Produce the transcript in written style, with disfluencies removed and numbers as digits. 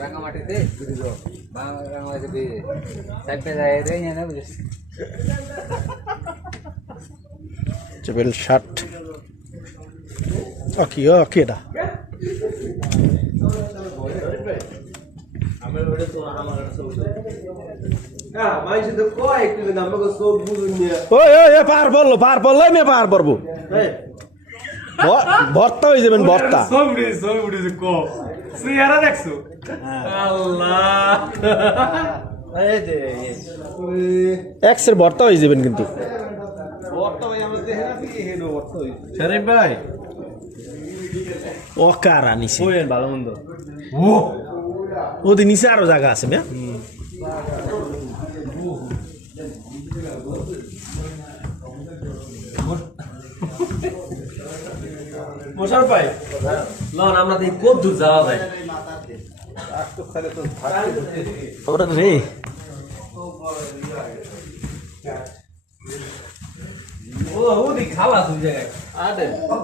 রাঙামাটিতে বুঝলো রাঙামাটিতে সাইডে যায় রে না বুঝছিস চেপেল শার্ট ওকে ওকে এটা আমি ওটা তো আমার সব হ্যাঁ মাইছে তো কয় একটু না আমাকে সব বুঝুন নিয়ে ওই ওই পার বললো মে পার পড়বো এই ভর্তা হয়ে যাবেন ভর্তা সব উড়ে কো সিয়ারা দেখছো আল্লাহ এই যে এক্সের ভর্তা হয়ে যাবেন কিন্তু বর্তা ভাই আমরা দেখে না কি হেডো বর্তা হইছে শরীফ ভাই ও কারা নিছে কোয়েন ভালো মন্দ ও ওদের নিচে আরো জায়গা আছে মিয়া মোশার ভাই লন আমরা দেখি কত দূর যাওয়া যায় ওরা রে ও দি খালা তুই জায়গায় আরে